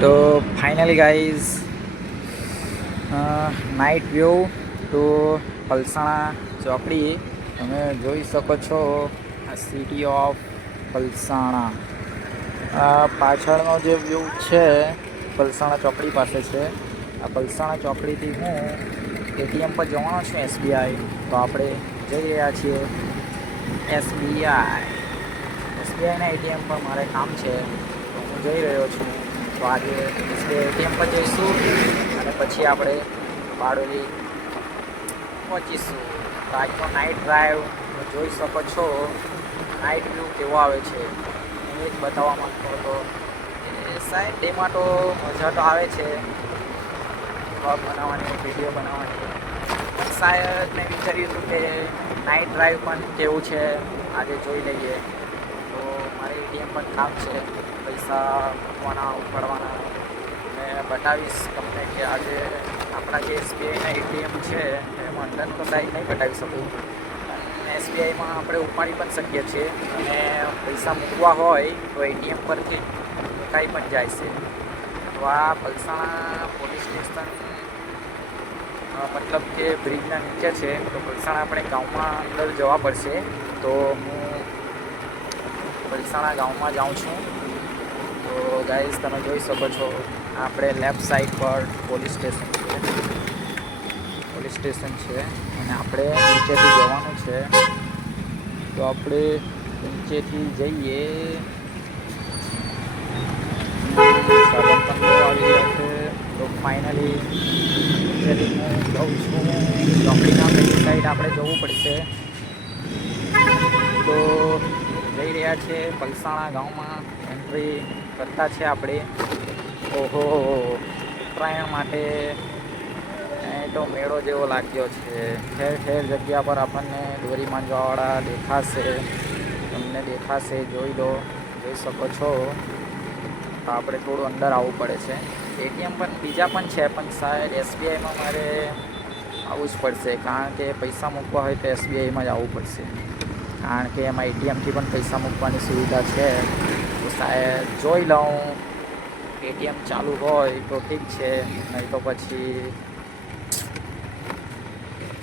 તો finally guys night view to Palsana ચોકડી તમે જોઈ શકો છો. આ સિટી ઓફ પલસાણા. આ પાછળનો જે વ્યૂ છે પલસાણા ચોકડી પાસે છે. આ પલસાણા ચોકડીથી હું એટીએમ પર જવાનો છું એસબીઆઈ. તો આપણે જઈ રહ્યા છીએ એસબીઆઈના એટીએમ પર મારે કામ છે તો હું જઈ રહ્યો છું. તો આજે એટીએમ પર જઈશું અને પછી આપણે બારડોલી પહોંચીશું. તો આજનો નાઇટ ડ્રાઈવ જોઈ શકો છો. નાઇટ વ્યૂ કેવો આવે છે હું એ જ બતાવવા માંગતો હતો. સાઈડ ડેમાં તો મજા તો આવે છે વ્લોગ બનાવવાની, વિડીયો બનાવવાની, પણ શાયદ મેં વિચાર્યું હતું કે નાઇટ ડ્રાઈવ પણ કેવું છે આજે જોઈ લઈએ. તો મારે એટીએમ પણ કામ છે, પૈસા મૂકવાના ઉપાડવાના. મેં બતાવીશ તમને કે આજે આપણા જે એસબીઆઈના એટીએમ છે એમાં અંદરનું તો સાઈડ નહીં બતાવી શકું. એસબીઆઈમાં આપણે ઉપાડી પણ શકીએ છીએ અને પૈસા મૂકવા હોય તો એટીએમ પરથી મુકાઈ પણ જાય છે. તો આ પલસાણા પોલીસ સ્ટેશન મતલબ કે બ્રિજના નીચે છે. તો પલસાણા આપણે ગામમાં અંદર જવા પડશે. તો હું પલસાણા ગામમાં જાઉં છું. તો ગાઈઝ તમે જોઈ શકો છો આપણે લેફ્ટ સાઈડ પર પોલીસ સ્ટેશન છે અને આપણે નીચેથી જવાનું છે. તો આપણે નીચેથી જઈએ. સાધન પણ બહુ આવી રહ્યા છે. તો ફાઇનલી નીચેથી હું જાઉં છું. ચોકડીના પેલી સાઈડ આપણે જવું પડશે. તો જઈ રહ્યા છે પલસાણા ગામમાં એન્ટ્રી કરતા છે આપણે. ઓહો, ઉત્તરાયણ માટે તો મેળો જેવો લાગ્યો છે. ઠેર ઠેર જગ્યા પર આપણને દોરી માંજવાવાળા દેખાશે, તમને દેખાશે. જોઈ શકો છો. તો આપણે થોડું અંદર આવવું પડે છે. એટીએમ પણ બીજા પણ છે પણ શાયદ એસબીઆઈમાં મારે આવવું જ પડશે, કારણ કે પૈસા મૂકવા હોય તો એસબીઆઈમાં જ આવવું પડશે. કારણ કે એમાં એટીએમથી પણ પૈસા મૂકવાની સુવિધા છે. તો શાયદ જોઈ લઉં, એટીએમ ચાલુ હોય તો ઠીક છે, નહીં તો પછી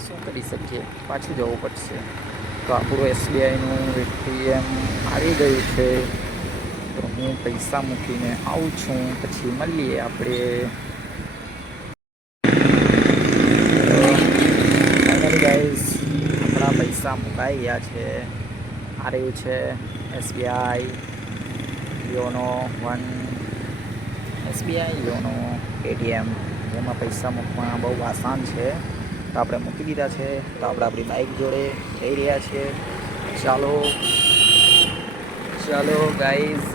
શું કરી શકીએ, પાછું જવું પડશે. તો આપણું એસબીઆઈનું એટીએમ આવી ગયું છે. તો હું પૈસા મૂકીને આવું છું, પછી મળીએ આપણે. ફાઇનલી ગાઈઝ આપણા પૈસા મુકાઈ ગયા છે. આ રહ્યું છે એસબીઆઈ યોનો એટીએમ, જેમાં પૈસા મૂકવા બહુ આસાન છે. તો આપણે મૂકી દીધા છે. તો આપણે આપણી બાઇક જોડે જઈ રહ્યા છીએ. ચાલો ગાઈઝ,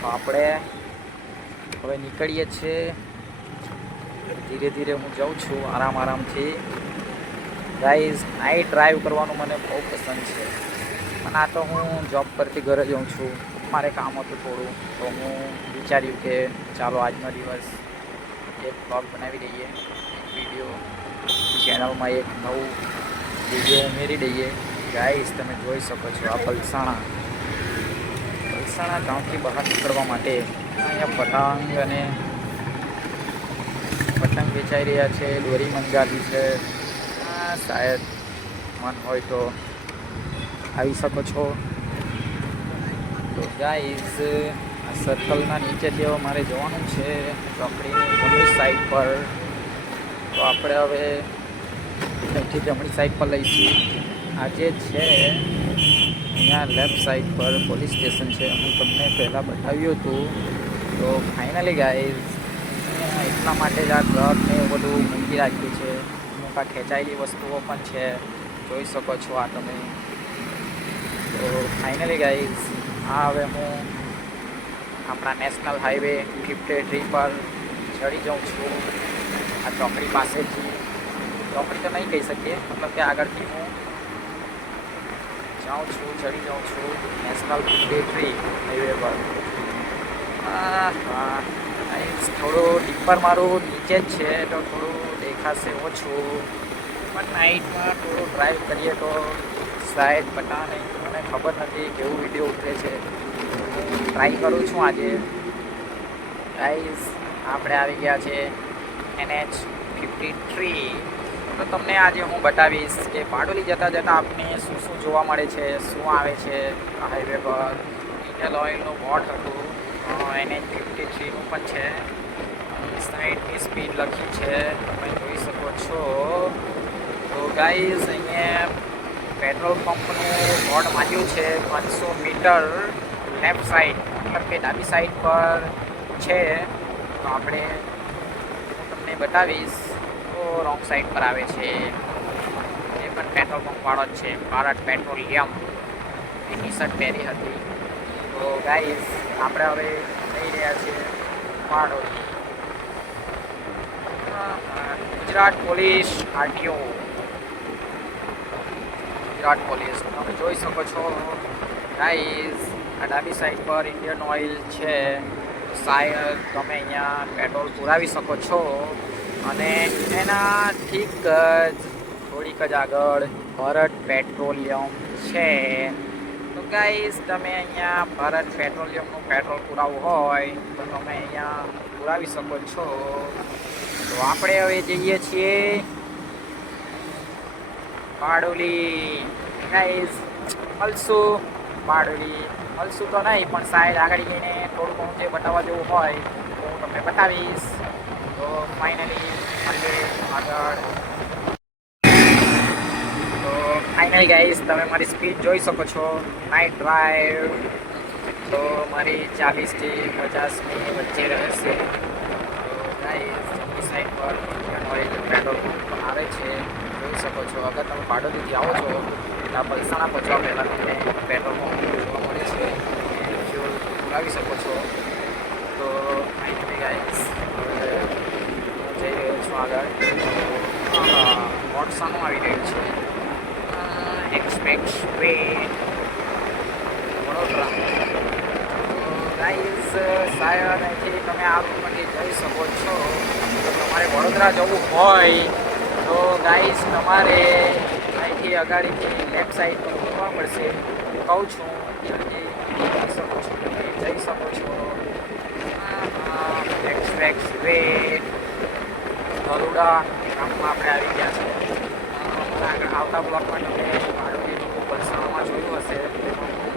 તો આપણે હવે નીકળીએ છીએ. ધીરે ધીરે હું જાઉં છું આરામથી. ગાઈઝ નાઇટ ડ્રાઈવ કરવાનું મને બહુ પસંદ છે. અને આ તો હું જોબ પરથી ઘરે જાઉં છું, મારે કામ હતું થોડું. તો હું વિચાર્યું કે ચાલો આજનો દિવસ એક બ્લોગ બનાવી દઈએ, એક વિડીયો ચેનલમાં એક નવું વિડીયો ઉમેરી દઈએ. ગાઈઝ તમે જોઈ શકો છો આ પલસાણા ગામથી બહાર નીકળવા માટે અહીંયા પતંગ વેચાઈ રહ્યા છે, દોરી મંગાવી છે. શાયદ મન હોય તો આવી શકો છો. તો ગાઈઝ આ સર્કલના નીચેથી હવે મારે જવાનું છે ચોકડીની જમણી સાઈડ પર. તો આપણે હવે અહીંથી જમણી સાઈડ પર લઈશું. આજે છે અહીંયા લેફ્ટ સાઈડ પર પોલીસ સ્ટેશન છે. હું તમને પહેલાં બતાવ્યું હતું. તો ફાઇનલી ગાઈઝ એટલા માટે જ આ ટ્રક ને એવું બધું મૂકી રાખ્યું છે. અમુક આ ખેંચાયેલી વસ્તુઓ પણ છે, જોઈ શકો છો આ તમે. તો ફાઇનલી ગાઈઝ હવે હું આપણા નેશનલ હાઈવે 53 પર ચડી જાઉં છું. આ ચોકડી પાસેથી, ચોકડી તો નહીં કહી શકીએ, મતલબ કે આગળથી હું ચડી જાઉં છું નેશનલ 53 હાઈવે પર. થોડું ટીપર મારું નીચે જ છે તો થોડું દેખાશે ઓછું, પણ નાઇટમાં થોડું ડ્રાઈવ કરીએ તો શાયદ પતા નહીં. મને ખબર નથી કેવું વિડીયો ઉતરે છે. ટ્રાય કરું છું આજે ગાઈઝ આપણે આવી ગયા છે NH53. તો તમને આજે હું બતાવીશ કે બારડોલી જતાં જતાં આપને શું શું જોવા મળે છે, શું આવે છે આ હાઈવે પર. ઇન્ડિયન ઓઇલનું બોર્ડ હતું, NH53નું પણ છે. 60ની સ્પીડ લખી છે, તમે જોઈ શકો છો. તો ગાઈઝ અહીંયા પેટ્રોલ પંપનું બોર્ડ માર્યું છે 500 મીટર લેફ્ટ સાઈડ, મતલબ કે ડાબી સાઈડ પર છે. તો આપણે હું તમને બતાવીશ. તો રોંગ સાઈડ પર આવે છે, એ પણ પેટ્રોલ પંપવાળો જ છે, ભારત પેટ્રોલિયમ. એ ટી શર્ટ પહેરી હતી. તો ગાઈઝ આપણે હવે જઈ રહ્યા છીએ Bardoli. Gujarat police RTO, Gujarat police તમે જોઈ શકો છો. ગાઈઝ આ ડાબી સાઈડ પર ઇન્ડિયન ઓઇલ છે. શાયદ તમે અહીંયા પેટ્રોલ પુરાવી શકો છો. અને એના ઠીક જ થોડીક જ આગળ ભારત પેટ્રોલિયમ છે. તો ગાઈઝ તમે અહીંયા ભારત પેટ્રોલિયમનું પેટ્રોલ પુરાવવું હોય તો તમે અહીંયા પુરાવી શકો છો. તો આપણે હવે જઈએ છીએ બારડોલી. ગાઈઝ મળશું બારડોલી, મળશું તો નહીં પણ સાઈડ આગળ જઈને થોડું ઘણું જે બતાવવા જેવું હોય તો હું તમને બતાવીશ. તો ફાઇનલી મળીએ આગળ. તો ફાઇનલી ગાઈઝ તમે મારી સ્પીડ જોઈ શકો છો. નાઇટ ડ્રાઈવ તો મારી 40થી 50ની વચ્ચે રહેશે. તો ગાઈઝ સાઈડ પર ઇન્ડિયન ઓઇલ પેટ્રોલ પંપ આવે છે, જોઈ શકો છો. અગર તમે બારડોલીથી આવો છો તો પલસાણા પહોંચવા પહેલાં તમને પેટ્રોલ પંપ જોવા મળે છે, ફ્યુલ પુરાવી શકો છો. તો ફાઇનલી ગાઈઝ જઈ રહ્યો છું આગળ. વોટસાનું આવી રહ્યું છે એક્સપ્રેસ વે વડોદરા. ગાઈઝ શાયદ અહીંથી તમે આ રૂટમાંથી જઈ શકો છો. તો તમારે વડોદરા જવું હોય તો ગાઈઝ તમારે અહીંથી અગાડીથી લેફ્ટ સાઈડ પર જોવા મળશે. કહું છું ત્યાંથી જઈ શકો છો, જઈ શકો છો. એક્સપ્રેસ વે ગરુડા ગામમાં આપણે આવી ગયા છે. આગળ આવતા બ્લોકમાં તમે બારડોલીનું વલસાડમાં જોયું હશે,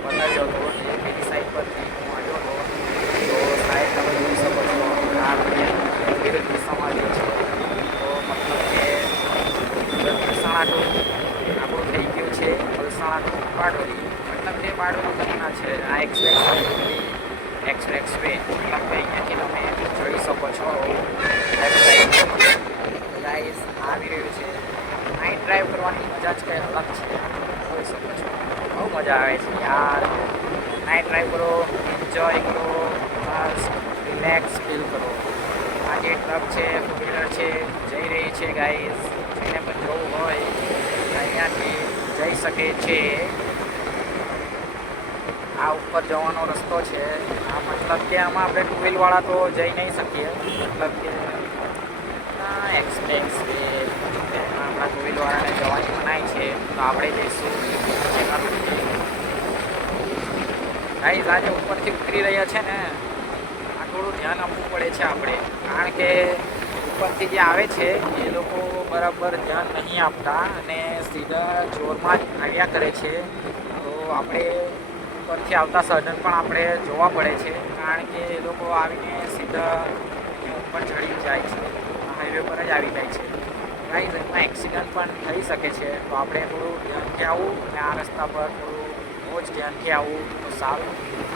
બતાવ્યો હતો. એ પેલી સાઈડ પરથી હું આવ્યો હતો. તો સાઈડ તમે જોઈ શકો છો. આ વિરુદ્ધ દિશામાં જે છે, તો મતલબ કે મહેસાણા ટુ આપણું થઈ ગયું છે વલસાડ ટુ બારડોલી. મતલબ કે બારડોલી ઘટના છે. આ એક્સપ્રેસ વે મતલબ કે અહીંયાથી તમે જોઈ શકો છો. ગાઈઝ આવી રહ્યું છે. નાઇટ ડ્રાઈવ કરવાની મજા જ કંઈ અલગ છે, જોઈ શકો છો. બહુ મજા આવે છે યાર. નાઇટ ડ્રાઈવ કરો, એન્જોય કરો, બસ રિલેક્સ ફીલ કરો. આ જે ટ્રક છે, ફોર વ્હીલર છે, જઈ રહી છે ગાઈઝ. જેને પણ જવું હોય અહીંયાથી જઈ શકે છે. આ ઉપર જવાનો રસ્તો છે. આ મતલબ કે આમાં આપણે ટુ વ્હીલવાળા તો જઈ નહીં શકીએ. મતલબ કે એક્સપ્રેસ વે આપણા ટુ વ્હીલવાળાને જવાની મનાઈ છે, તો આપણે જઈશું. ગાઈઝ આજે ઉપરથી ઉતરી રહ્યા છે ને, આ થોડું ધ્યાન આપવું પડે છે આપણે. કારણ કે ઉપરથી જે આવે છે એ લોકો બરાબર ધ્યાન નહીં આપતા અને સીધા જોરમાં જ આવ્યા કરે છે. તો આપણે ઉપરથી આવતા સાધન પણ આપણે જોવા પડે છે, કારણ કે એ લોકો આવીને સીધા ઉપર ચડી જાય છે, હાઈવે પર જ આવી જાય છે. ગાઈઝ એમાં એક્સિડન્ટ પણ થઈ શકે છે. તો આપણે થોડું ધ્યાનથી આવવું અને આ રસ્તા પર થોડું બહુ જ ધ્યાનથી આવવું તો સારું.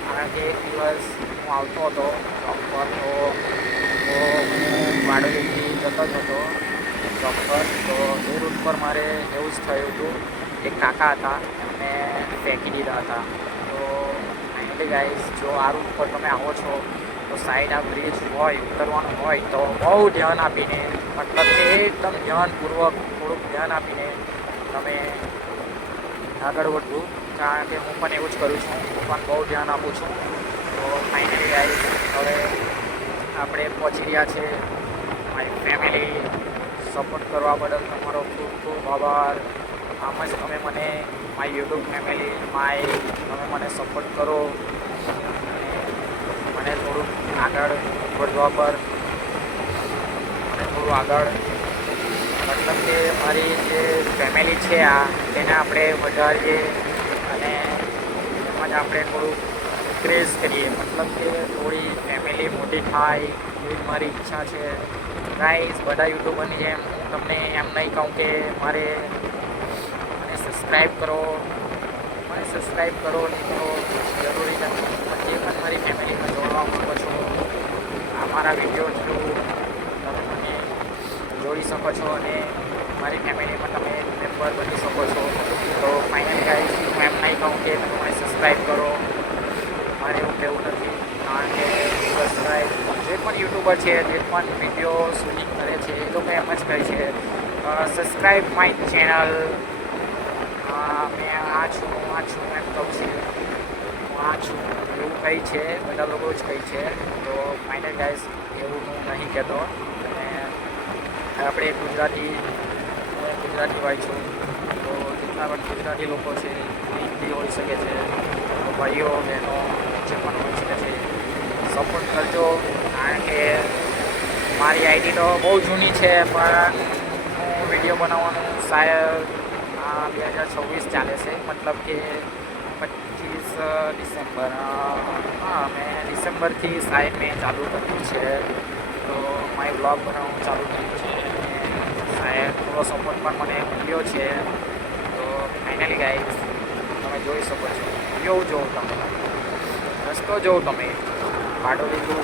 કારણ કે એક દિવસ હું આવતો હતો ચોક પર, તો હું બારડોલીથી જતો જ હતો ચોક પર. તો એ રૂટ પર મારે એવું જ થયું હતું. એક કાકા હતા, એમને ફેંકી દીધા હતા. તો ફાઇનલી ગાઈઝ જો આ રૂટ પર તમે આવો છો તો સાઈડ આ બ્રિજ હોય, ઉતરવાનું હોય તો બહુ ધ્યાન આપીને, મતલબ કે એકદમ ધ્યાનપૂર્વક થોડુંક ધ્યાન આપીને તમે આગળ વધવું. કારણ કે હું પણ એવું જ કરું છું, હું પણ બહુ ધ્યાન આપું છું. તો ફાઇનલી ગાઈઝ હવે આપણે પહોંચી રહ્યા છે. મારી ફેમિલી સપોર્ટ કરવા બદલ તમારો ખૂબ ખૂબ આભાર. આમ જ તમે મને મારી યુટ્યુબ ફેમિલી તમે મને સપોર્ટ કરો અને મને થોડુંક આગળ વધવા પર અને થોડું આગળ મતલબ કે મારી જે ફેમિલી છે તેને આપણે વધારીએ અને એમાં જ આપણે થોડું ઇન્ક્રીઝ કરીએ, મતલબ કે થોડી ફેમિલી મોટી થાય એવી મારી ઈચ્છા છે. ગાઈઝ, બધા યુટ્યુબરની જેમ હું તમને એમ નહીં કહું કે મને સબસ્ક્રાઈબ કરો નહીં કરો, જરૂરી નથી. જે પણ મારી ફેમિલીમાં જોડવા માંગો છો, આ મારા વિડીયો થ્રુ તમે મને જોડી શકો છો અને મારી ફેમિલીમાં તમે મેમ્બર બની શકો છો. તો ફાઇનલ ગાઈઝ, હું એમ નહીં કહું કે તમે મને સબસ્ક્રાઈબ કરો, મારે એવું કહેવું નથી. કારણ કે સબસ્ક્રાઈબ જે પણ યુટ્યુબર છે, જે પણ વિડીયો શૂટિંગ કરે છે, એ લોકો એમ જ કહે છે સબસ્ક્રાઈબ માય ચેનલ. મેં આ છું એમ કહું છું, હું આ છું એવું કહી છે, બધા લોકો જ કહી છે. તો ફાઇનલ ગાઈઝ, એવું હું નહીં કહેતો. અને આપણે ગુજરાતી ભાઈ છું, તો જેટલા પણ ગુજરાતી લોકો છે, હિન્દી હોઈ શકે છે, તો ભાઈઓ બહેનો જે પણ હોઈ શકે છે, સપોર્ટ કરજો. કારણ કે મારી આઈડી તો બહુ જૂની છે, પણ હું વિડીયો બનાવવાનું શાયદ 2026 ચાલે છે, મતલબ કે 25 ડિસેમ્બર. મેં ડિસેમ્બરથી શાયદ મેં ચાલુ કર્યું છે, તો માય બ્લોગ બનાવવાનું ચાલુ કર્યું છે અને શાયદ થોડો સપોર્ટ પણ મને મળ્યો છે. તો ફાઇનલી ગાઈઝ, તમે જોઈ શકો છો, કેવું જોઉં તમે રસ્તો જોઉં તમે બારડોલી ટુ,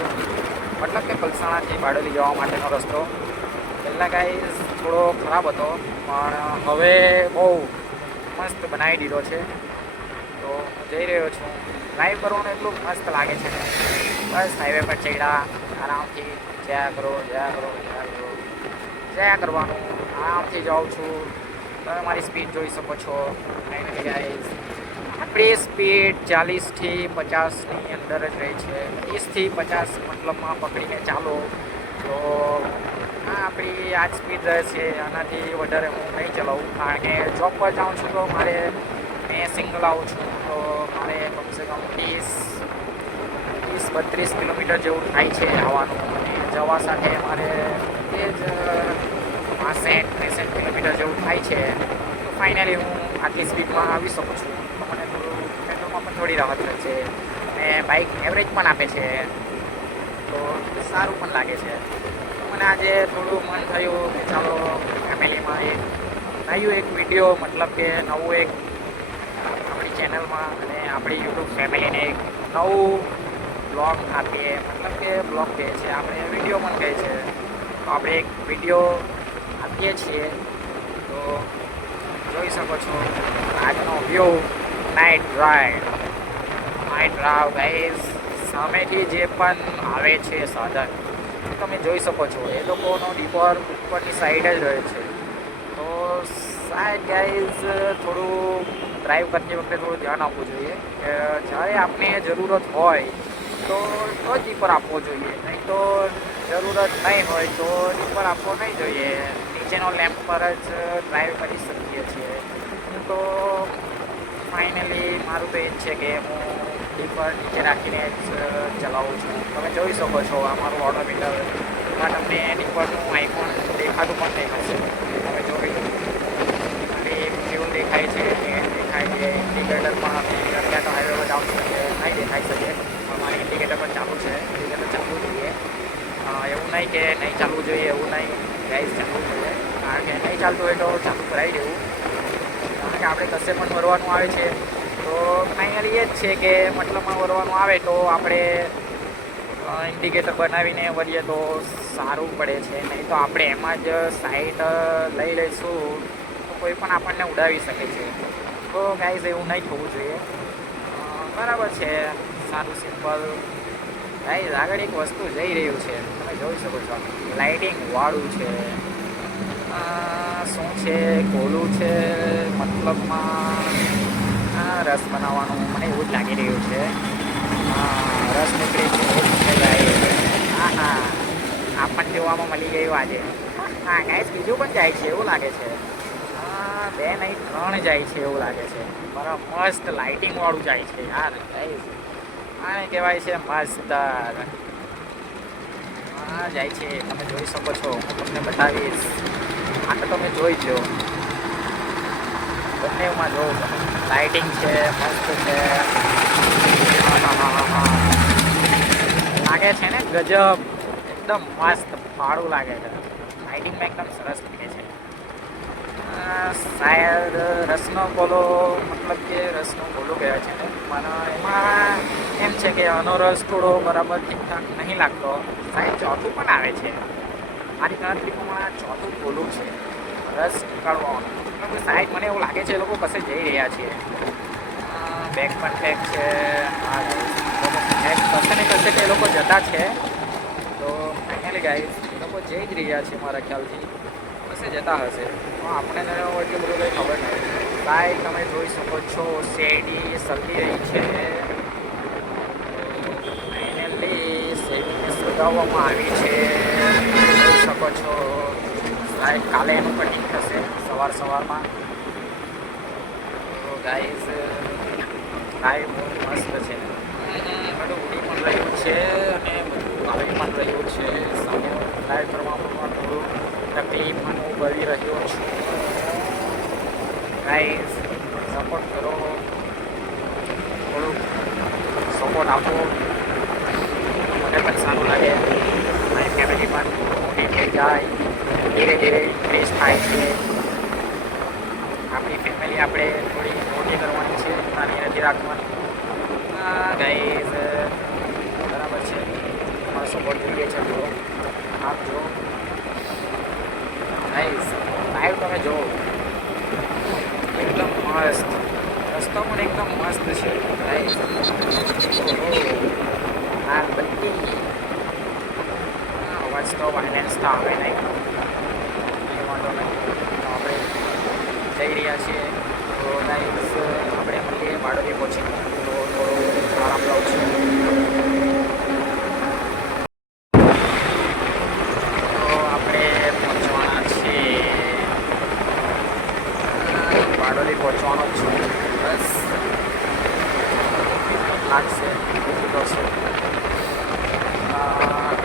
મતલબ કે પલસાણાથી બારડોલી જવા માટેનો રસ્તો પહેલાં ગાઈઝ થોડો ખરાબ હતો, પણ હવે બહુ મસ્ત બનાવી દીધો છે. તો હું જઈ રહ્યો છું. ડ્રાઈવ કરવાનું એટલું મસ્ત લાગે છે ને, બસ હાઈવે પર ચડ્યા આરામથી જયા કરવાનું. આરામથી જાઉં છું. તમે મારી સ્પીડ જોઈ શકો છો. ફાઇનલી ગાઈઝ, આપણી સ્પીડ 40થી 50ની અંદર જ રહી છે. 30થી 50 મતલબમાં પકડીને ચાલો તો આપણી આ જ સ્પીડ રહે છે. આનાથી વધારે હું નહીં ચલાવું, કારણ કે જોબ પર જાઉં છું તો મેં સિંગલ આવું છું, તો મારે કમસે કમ 30-32 કિલોમીટર જેવું થાય છે આવવાનું, અને જવા સાથે મારે એ જ 65-63 કિલોમીટર જેવું થાય છે. તો ફાઇનલી હું આટલી સ્પીડમાં આવી શકું છું, તો મને થોડું પેટ્રોલમાં પણ થોડી રાહત રહે છે અને બાઇક એવરેજ પણ આપે છે, તો સારું પણ લાગે છે. મને આજે થોડું મન થયું કે ચાલો ફેમિલીમાં એક વિડીયો, મતલબ કે નવું એક આપણી ચેનલમાં અને આપણી યુટ્યુબ ફેમિલીને એક નવું બ્લોગ આપીએ, મતલબ કે બ્લોગ કહે છે, આપણે વિડીયો પણ કહે છે, તો આપણે એક વિડીયો આપીએ છીએ. તો જોઈ શકો છો આજનો વ્યૂ, નાઇટ ડ્રાઈવ ગાઈઝ. સામેથી જે પણ આવે છે સાધન તમે જોઈ શકો છો, એ લોકોનો ડીપર ઉપરની સાઈડ જ રહે છે. તો શાયદ ગાઈઝ થોડું ડ્રાઈવ કરતી વખતે થોડું ધ્યાન આપવું જોઈએ કે જ્યારે આપને જરૂરત હોય તો જ ડીપર આપવો જોઈએ, નહીં તો જરૂરત નહીં હોય તો ડીપર આપવો નહીં જોઈએ. નીચેનો લેમ્પ પર જ ડ્રાઈવ કરી શકીએ છીએ. તો ફાઇનલી મારું તો એ જ છે કે હું ડીપર નીચે રાખીને જ ચલાવું છું. તમે જોઈ શકો છો આ મારું ઓડોમીટરમાં તમને ડીપરનું આઇકોન દેખાતું પણ દેખાશે. તમે જોઈ ખાલી ફ્યુલ દેખાય છે, ઇન્ડિકેટરમાં અત્યારે તો હાઈવે પર જાઉં છું એટલે નહીં દેખાઈ શકે, પણ મારી ઇન્ડિકેટર પણ ચાલુ છે. ઇન્ડિકેટર ચાલવું જોઈએ, એવું નહીં કે નહીં ચાલવું જોઈએ, એવું નહીં ગાઈઝ, ચાલવું જોઈએ. કારણ કે નહીં ચાલતું હોય તો ચાલુ કરાવી દેવું, કારણ કે આપણે કશે પણ વરવાનું આવે છે તો ફાઇનલી એ જ છે કે મતલબમાં વરવાનું આવે તો આપણે ઇન્ડિકેટર બનાવીને વળીએ તો સારું પડે છે, નહીં તો આપણે એમાં જ સાઈડ લઈ લઈશું તો કોઈ પણ આપણને ઉડાવી શકે છે. તો ગાઈઝ એવું નહીં થવું જોઈએ. બરાબર છે, સારું સિમ્પલ. ગાઈઝ આગળ એક વસ્તુ જઈ રહ્યું છે, તમે જોઈ શકો છો, લાઇટિંગ વાળું છે. શું છે, કોલું છે, મતલબમાં રસ બનાવવાનું મને એવું જ લાગી રહ્યું છે. રસ નીકળી છે, હા આપણને જોવામાં મળી ગયું આજે. હા ગાઈસ, બીજું પણ જાય છે એવું લાગે છે. 2 નહીં 3 જાય છે એવું લાગે છે. બરાબર મસ્ત લાઇટિંગ વાળું જાય છે યાર ગાઈસ. આને કહેવાય છે મસ્ત. હા જાય છે, તમે જોઈ શકો છો. હું તમને બતાવીશ. આ તો તમે જોઈ લો. બંનેમાં જો તમે, લાઇટિંગ છે, મસ્ત છે. હા હા હા હા હા, લાગે છે ને ગજબ, એકદમ મસ્ત ફાળું લાગે છે. લાઇટિંગમાં એકદમ સરસ લાગે છે. શાયદ રસનો ગોલો, મતલબ કે રસનો ગોલો કહેવાય છે ને, પણ એમાં એમ છે કે આનો રસ થોડો બરાબર ઠીકઠાક નહીં લાગતો. શાયદ ચોથું પણ આવે છે. મારી ગણતરી પ્રમાણે ચોથું ગોલું છે રસ નીકાળવાનું. મતલબ શાયદ મને એવું લાગે છે એ લોકો કશે જઈ રહ્યા છે. બેગ પણ પેક છે. હા બેગ કશે ને કશે એ લોકો જતા છે. તો ફાઇનલી ગાઈસ એ લોકો જઈ જ રહ્યા છે મારા ખ્યાલથી. કશે જતા હશે, આપણે એટલું બધું કંઈ ખબર નહીં. લાઈક તમે જોઈ શકો છો, શેરડી સળગી રહી છે. ફાઇનલી શેરડીને સળગાવવામાં આવી છે. જોઈ શકો છો. લાઈક કાલે એનું કટિંગ થશે સવારમાં. તો ગાઈસ લાઈવ બહુ મસ્ત છે. બધું ઉડી પણ રહ્યું છે અને બધું આવી પણ રહ્યું છે. સામે લાઈવ કરવામાં પણ થોડું તકલીફ અનુભવી રહ્યો છું. ગાઈસ સપોર્ટ કરો, થોડુંક સપોર્ટ આપો, મને પણ સારું લાગે. મારી ફેમિલી પણ મોટી થઈ જાય, ધીરે ધીરે ઇન્ક્રીઝ થાય છે. આપણી ફેમિલી આપણે થોડી મોટી કરવાની છે, નાની નથી રાખવાની. ગાઈઝ બરાબર છે, તમારો સપોર્ટ જોઈએ છે થોડો આપજો. ગાઈઝ લાઈવ તમે જુઓ, એકદમ મસ્ત રસ્તો પણ એકદમ મસ્ત છે. ગાઈઝ હા બધી અવાજ તો વાયલેન્સ તો આવે નહીં, એ વાંધો નહીં. તો આપણે જઈ રહ્યા છીએ. તો ગાઈઝ આપણે મળીએ બાળકી પહોંચી, તો થોડો આરામ લઉં છું. તો આપણે પહોંચવાના છીએ, બારડોલી પહોંચવાનો જ છું. બસ લાગશે તો છે.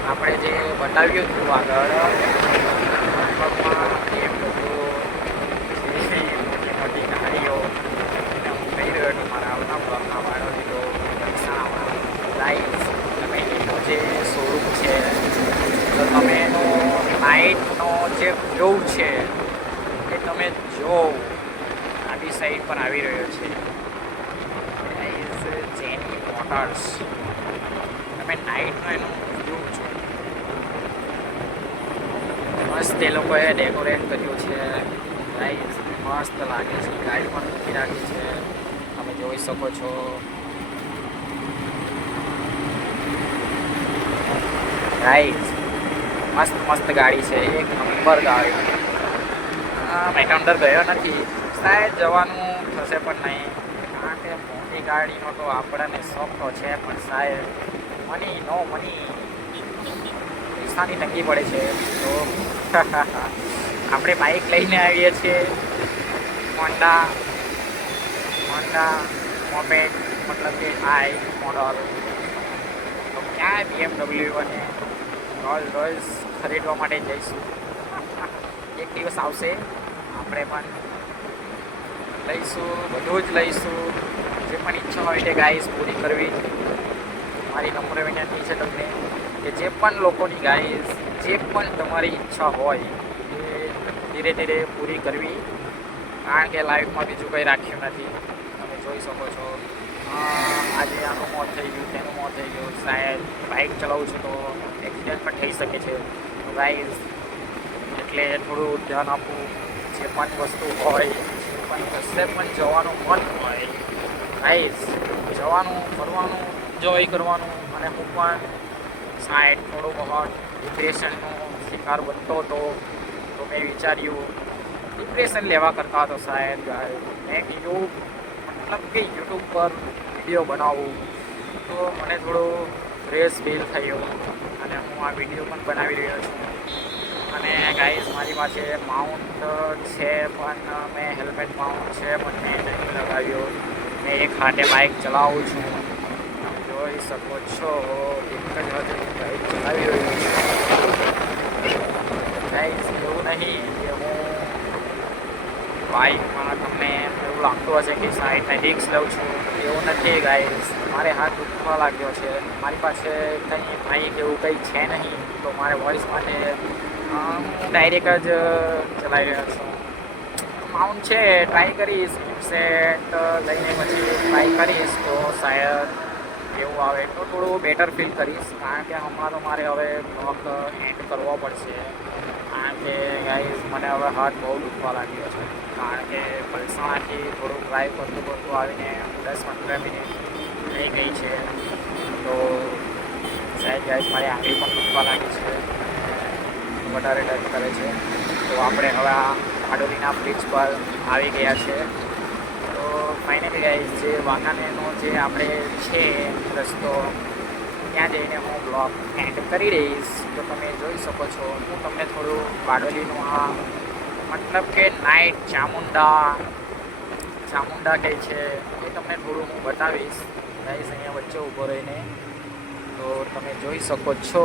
આપણે જે બતાવ્યું હતું આગળ લગભગમાં એ બધું મોટી મોટી ગાડીઓ અને હું કહી રહ્યો હતો મારા આવતા બ્લોકના બાળકો તો મહેસાણામાં. ગાઈઝ તમે એનું જે શોરૂમ છે, તો તમે એનો નાઇટનો જે વ્યૂ છે એ તમે જો. આડી સાઈડ પર આવી રહ્યો છે જેની મોટર્સ. તમે નાઇટનો એનું વ્યૂ છો, મસ્ત એ લોકોએ ડેકોરેટ કર્યું છે. ગાઈઝ મસ્ત લાગે છે. ગાડી પણ મૂકી રાખી છે, તમે જોઈ શકો છો. ગાઈઝ મસ્ત મસ્ત ગાડી છે, એક નંબર ગાડી. મેં અંદર ગયો નથી, શાયદ જવાનું થશે પણ નહીં, કારણ કે મોટી ગાડીનો તો આપણને શોખ તો છે, પણ શાયદ મની પૈસાની તંગી પડે છે. તો આપણે બાઇક લઈને આવીએ છીએ, હોન્ડા મોપેડ, મતલબ કે હાઈ મોડલ. તો ક્યાં BMW અને રોલ્સ ખરીદવા માટે જઈશું. એક દિવસ આવશે, આપણે પણ લઈશું, બધું જ લઈશું. જે પણ ઈચ્છા હોય તે ગાઈસ પૂરી કરવી. મારી નમ્ર વિનંતી છે તમને કે જે પણ લોકોની ગાઈસ, જે પણ તમારી ઈચ્છા હોય એ ધીરે ધીરે પૂરી કરવી, કારણ કે લાઈફમાં બીજું કંઈ રાખ્યું નથી. તમે જોઈ શકો છો. આજે આનું મોત થઈ ગયું, તેનું મોત થઈ ગયું. શાયદ બાઇક ચલાવું છું તો એક્સિડન્ટ પણ થઈ શકે છે. તો ગાઈસ એટલે થોડું ધ્યાન આપવું. જે પણ વસ્તુ હોય, જે પણ કશે પણ જવાનું મન હોય, ગાઈસ જવાનું, ફરવાનું, એન્જોય કરવાનું. અને હું પણ શાયદ થોડું બહુ ડિપ્રેશનનો શિકાર બનતો હતો, તો મેં વિચાર્યું ડિપ્રેશન લેવા કરતા હતો શાયદ મેં કીધું મતલબ કે યુટ્યુબ પર વિડીયો બનાવું. તો મને થોડો ફ્રેશ ફીલ થયો અને હું આ વિડીયો પણ બનાવી રહ્યો છું. અને ગાઈસ મારી પાસે માઉન્ટ છે, પણ મેં હેલ્મેટ માઉન્ટ છે પણ મેં નહીં લગાવ્યો. મેં એક હાથે બાઇક ચલાવું છું, તમે જોઈ શકો છો. એક જ હાથે બાઇક ચલાવી રહ્યો છું. નહીં કે હું બાઇકમાં તમને એવું લાગતું હશે કે સાઈડને રિક્સ લઉં છું. એવું નથી ગાઈસ, મારે હાથ દુખવા લાગ્યો છે. મારી પાસે કંઈ બાઇક એવું કંઈ છે નહીં, તો મારે વોઇસ માટે હું ડાયરેક્ટ જ ચલાવી રહ્યો છું. માઉન્ટ છે, ટ્રાય કરીશ સેટ લઈને પછી ટ્રાય કરીશ તો શાયદ એવું આવે તો થોડું બેટર ફીલ કરીશ. કારણ કે હમણાં તો મારે હવે બ્લોગ એન્ડ કરવો પડશે. કારણ કે ગાઈઝ મને હવે હાથ બહુ દુખવા લાગ્યો છે. કારણ કે પલસાણાથી થોડુંક ડ્રાઈવ કરતું આવીને 10-15 મિનિટ થઈ ગઈ છે. તો શાયદ ગાઈઝ મારી આંગળી પણ દુખવા લાગી છે, વધારે દર્દ કરે છે. તો આપણે હવે આ બારડોલીના બ્રિજ પર આવી ગયા છે. તો ફાઇનલી ગાઈઝ જે વાંકાનેરનો જે આપણે છે રસ્તો, ત્યાં જઈને હું બ્લોગ એન્ડ કરી દઈશ. તો તમે જોઈ શકો છો, હું તમને થોડું બારડોલીનું આ મતલબ કે નાઇટ ચામુંડા કહે છે એ તમને થોડું હું બતાવીશ ગાઈઝ અહીંયા વચ્ચે ઊભો રહીને. તો તમે જોઈ શકો છો,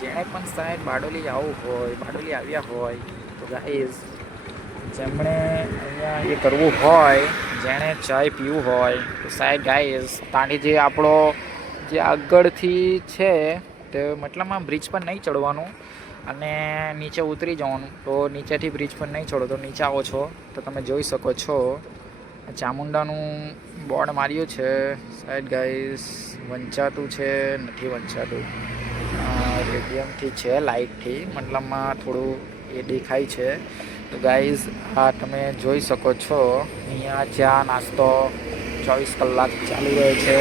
જેણે પણ સાહેબ બારડોલી આવ્યા હોય તો ગાઈઝ જેમણે અહીંયા એ કરવું હોય, જેણે ચાય પીવું હોય તો સાહેબ ગાઈઝ ત્યાંથી જે આપણો જે આગળથી છે તે મતલબમાં બ્રિજ પર નહીં ચડવાનું અને નીચે ઉતરી જવાનું. તો નીચેથી બ્રિજ પર નહીં ચડો તો નીચે આવો છો તો તમે જોઈ શકો છો ચામુંડાનું બોર્ડ માર્યું છે. સાહેબ ગાઈઝ વંચાતું છે, નથી વંચાતું, રેડિયમથી છે, લાઇટથી મતલબમાં થોડું એ દેખાય છે. તો ગાઈઝ આ તમે જોઈ શકો છો, અહીંયા ચા નાસ્તો 24 કલાક ચાલુ રહે છે.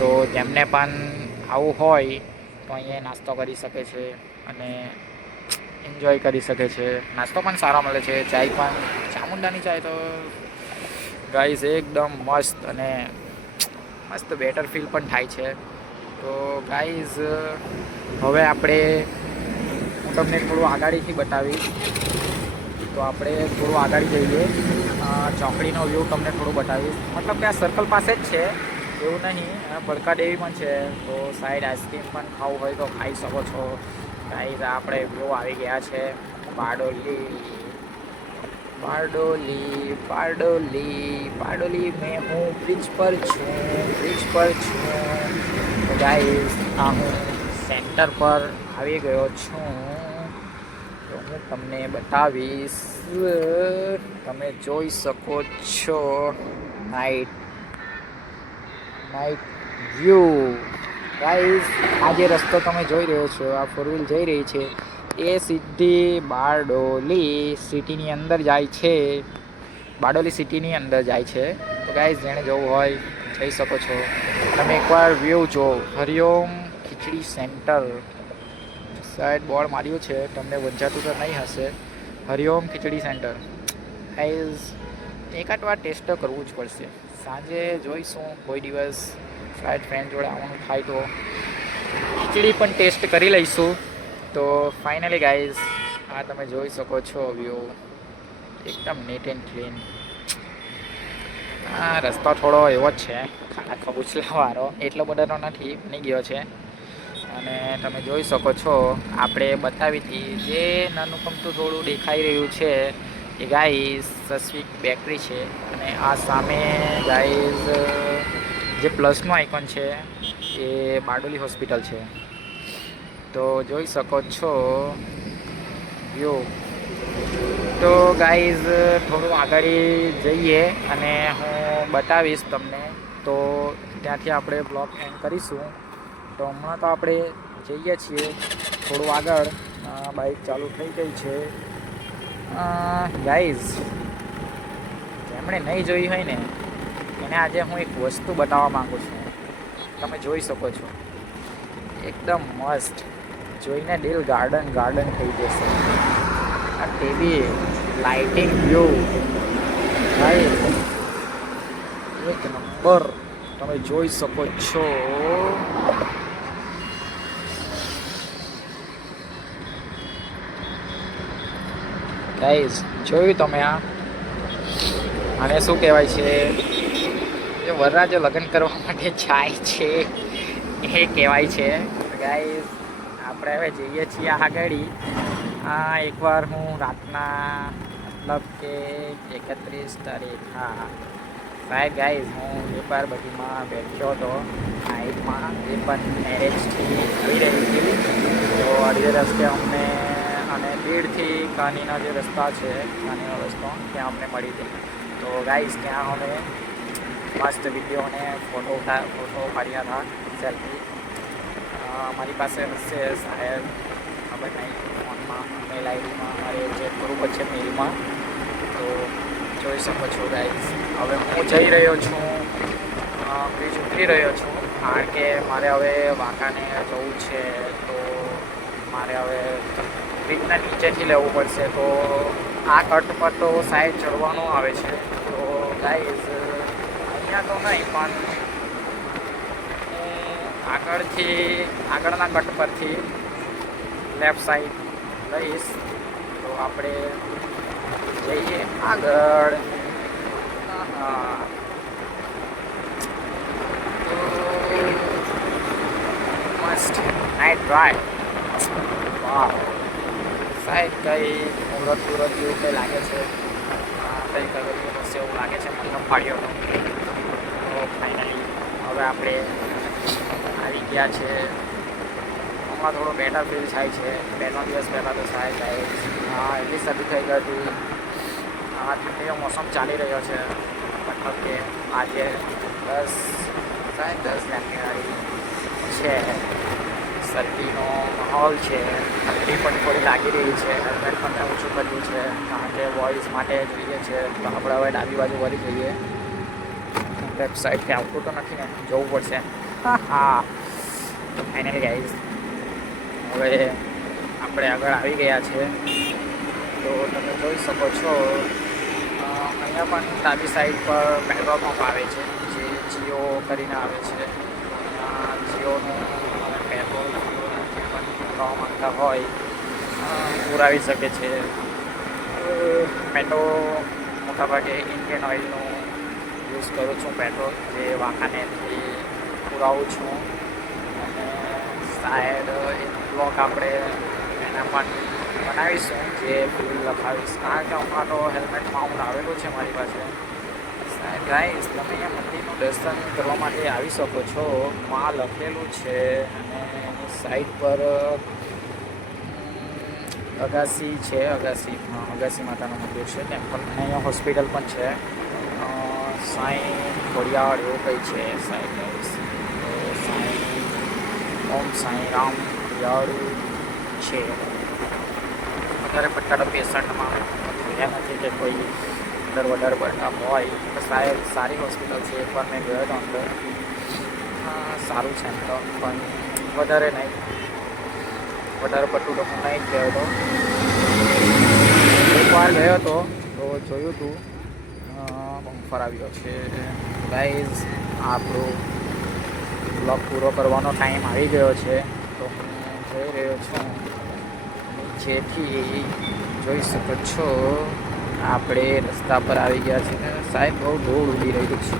તો જેમને પણ આવું હોય તો અહીંયા નાસ્તો કરી શકે છે અને એન્જોય કરી શકે છે. નાસ્તો પણ સારો મળે છે, ચાય પણ ચામુંડાની ચાય તો ગાઈઝ એકદમ મસ્ત અને મસ્ત બેટર ફીલ પણ થાય છે. તો ગાઈઝ હવે આપણે હું તમને થોડું આગાડીથી બતાવીશ. તો આપણે થોડું આગળ જઈએ, ચોકડીનો વ્યૂ તમને થોડું બતાવીશ. મતલબ કે આ સર્કલ પાસે જ છે એવું નહીં, બરકા દેવી પણ છે. તો સાઈડ આઈસ્ક્રીમ પણ ખાવું હોય તો ખાઈ શકો છો. ગાઈઝ આપણે વ્યૂ આવી ગયા છે બારડોલી મેં હું બ્રિજ પર છું. તો ગાઈઝ આ હું સેન્ટર પર આવી ગયો છું. તો હું તમને બતાવીશ. તમે જોઈ શકો છો નાઇટ વ્યૂ. ગાઈઝ આ જે રસ્તો તમે જોઈ રહ્યો છો, આ ફોર વ્હીલ જઈ રહી છે એ સીધી બારડોલી સિટીની અંદર જાય છે. બારડોલી સિટીની અંદર જાય છે. તો ગાઈઝ જેણે જવું હોય જઈ શકો છો. તમે એકવાર વ્યૂ જો. હરિઓમ ખીચડી સેન્ટર સાઈડ બોર્ડ માર્યું છે, તમને વંચાતું તો નહીં હશે. હરિઓમ ખીચડી સેન્ટર. ગાઈઝ એકાદ વાર ટેસ્ટ તો કરવું જ પડશે. સાંજે જોઈશું કોઈ દિવસ શાયદ ફ્રેન્ડ જોડે આવવાનું થાય તો ખીચડી પણ ટેસ્ટ કરી લઈશું. તો ફાઇનલી ગાઈઝ આ તમે જોઈ શકો છો વ્યૂ એકદમ નીટ એન્ડ ક્લીન. આ રસ્તો થોડો એવો જ છે, ખાડા ખબૂચલાવાળો, એટલો બધો તો નથી, બની ગયો છે. અને તમે જોઈ શકો છો આપણે બતાવી હતી જે નાનું કમતું થોડું દેખાઈ રહ્યું છે એ ગાઈઝ સસ્વીક બેકરી છે. અને આ સામે ગાઈઝ જે પ્લસનો આઇકોન છે એ બારડોલી હોસ્પિટલ છે. તો જોઈ શકો છો વ્યૂ. તો ગાઈઝ થોડું આગળ જઈએ અને હું બતાવીશ તમને. તો ત્યાંથી આપણે બ્લોગ એન્ડ કરીશું. તો હમણાં તો આપણે જઈએ છીએ થોડું આગળ. બાઇક ચાલુ થઈ ગઈ છે. ગાઈઝ જેમણે નહીં જોઈ હોય ને એને આજે હું એક વસ્તુ બતાવવા માગું છું. તમે જોઈ શકો છો એકદમ મસ્ત, જોઈને દિલ ગાર્ડન થઈ જશે. આ ટીવી લાઇટિંગ વ્યૂ ગાઈઝ એક નંબર, તમે જોઈ શકો છો. ગાઈઝ જોયું તમે આને શું કહેવાય છે, જે વરરાજો લગ્ન કરવા માટે જાય છે એ કહેવાય છે. ગાઈઝ આપણે હવે જઈએ છીએ આગળ. હા, એકવાર હું રાતના મતલબ કે 31 તારીખ, હા સાહેબ ગાઈઝ, હું એકવાર બધીમાં બેઠ્યો હતો નાઇટમાં, એ પણ મેરેજથી આવી રહી હતી. તો અડધે રસ્તે અમને અને બીડથી કાનીનો જે રસ્તા છે, કાનીનો રસ્તો ત્યાં અમને મળી હતી. તો ગાઈઝ ત્યાં અમે મસ્ત વિડીયો અને ફોટો પાડ્યા હતા, સેલ્ફી. મારી પાસે હશે સાહેબ, ખબર નહીં, ફોનમાં મેલ આઈડીમાં મારે ચેક કરવું પડશે મેલમાં. તો જોઈ શકો છો ગાઈઝ. હવે હું જઈ રહ્યો છું, બ્રિજ ઉતરી રહ્યો છું, કારણ કે મારે હવે વાંકાને જવું છે. તો મારે હવે બ્રિજના નીચેથી લેવું પડશે. તો આ કટ પર તો સાઈડ ચડવાનું આવે છે. તો ગાઈઝ અહીંયા તો નહીં, પણ આગળના કટ પરથી લેફ્ટ સાઈડ લઈશ. તો આપણે જઈએ આગળ. Must night drive. વાવ સાહેબ, કંઈ મુહૂર્ત જેવું કંઈ લાગે છે, કંઈ કરવું હશે એવું લાગે છે. મને ફાડ્યો હતો. તો ફાઇનલી હવે આપણે આવી ગયા છે. હમણાં થોડો બેટર ફીલ થાય છે. 2-3 દિવસ પહેલાં તો સાહેબ એટલી સદી થઈ ગઈ હતી. ઠંડીનો મોસમ ચાલી રહ્યો છે, મતલબ કે આજે 10 જાન્યુઆરી છે. શરદીનો માહોલ છે, ઠંડી પણ થોડી લાગી રહી છે. હેલ્મેટ પણ મેં ઓછું કર્યું છે, કારણ કે વોઇસ માટે જોઈએ છે. તો આપણે હવે ડાબી બાજુ વળી જઈએ. લેફ્ટ સાઈડથી આવતું તો નથી ને, જવું પડશે. હા ફાઇનલી ગાઈઝ, હવે આપણે આગળ આવી ગયા છે. તો તમે જોઈ શકો છો, અહીંયા પણ ડાબી સાઈડ પર પેટ્રોલ પંપ આવે છે, જે જીઓ કરીને આવે છે. જીઓનું પેટ્રોલ જે પણ પુરાવા માંગતા હોય પુરાવી શકે છે. મેં તો મોટાભાગે ઇન્ડિયન ઓઇલનું યુઝ કરું છું પેટ્રોલ, જે વાંકાનેરથી પુરાવું છું. અને શાયદ એક બ્લોગ આપણે એના પણ બનાવીશું, જે ફૂલ લખાવીશ, કારણ કે હમણાં તો હેલ્મેટ માઉન્ટ આવેલું છે મારી પાસે. ગાઈસ, તમે અહીંયા મંદિરનું દર્શન કરવા માટે આવી શકો છો. માં લખેલું છે, અને એની સાઈડ પર અગાસી છે. અગાસી માતાનું મંદિર છે. ટેમ્પલ, અને અહીંયા હોસ્પિટલ પણ છે. સાંઈ ખોડિયાર એવું કંઈ છે સાઈડ. ઓમ સાંઈ રામ ખોડિયાર છે. વધારે પડતા પેશન્ટમાં જોયા નથી કે કોઈ વધારે પડતા હોય. તો સાહેબ સારી હોસ્પિટલ છે. એકવાર મેં ગયો હતો અંદર, સારું છે એમ તો, પણ વધારે પડતું તો હું નહીં જ ગયો હતો. એકવાર ગયો હતો તો જોયું હતું. બમ્પર આવ્યો છે ગાઈઝ. આપણો બ્લોગ પૂરો કરવાનો ટાઈમ આવી ગયો છે. તો હું જઈ રહ્યો છું નીચેથી. જોઈ શકો છો આપણે રસ્તા પર આવી ગયા છે. સાહેબ બહુ ધૂળ ઉડી રહ્યું છે.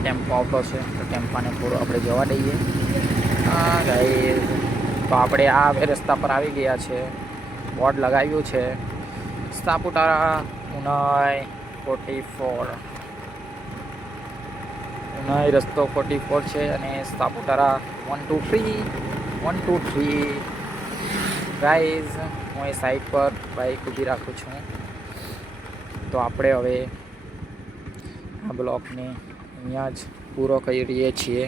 ટેમ્પો આવતો છે, તો ટેમ્પાને થોડું આપણે જવા દઈએ. હા ગાઈઝ, તો આપણે આ રસ્તા પર આવી ગયા છે. બોર્ડ લગાવ્યું છે, સાપુતારા ઉનાઈ 44. ઉનાઈ રસ્તો 44 છે, અને સાપુતારા 123. ગાઈઝ, હું એ સાઈડ પર બાઈક ઊભી રાખું છું. તો આપણે હવે આ બ્લોગને અહીંયા જ પૂરો કરીએ છીએ.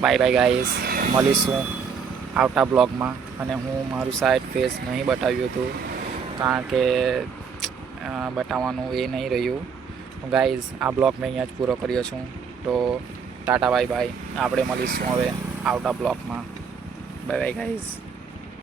બાય બાય ગાઈઝ, મળીશું આવતા બ્લોગમાં. અને હું મારું સાઈડ ફેસ નહીં બતાવ્યું હતું, કારણ કે બતાવવાનું એ નહીં રહ્યું. ગાઈઝ, આ બ્લોગ મેં અહીંયા જ પૂરો કર્યો છું. તો ટાટા બાય બાય. આપણે મળીશું હવે આવતા બ્લોગમાં. Bye bye guys.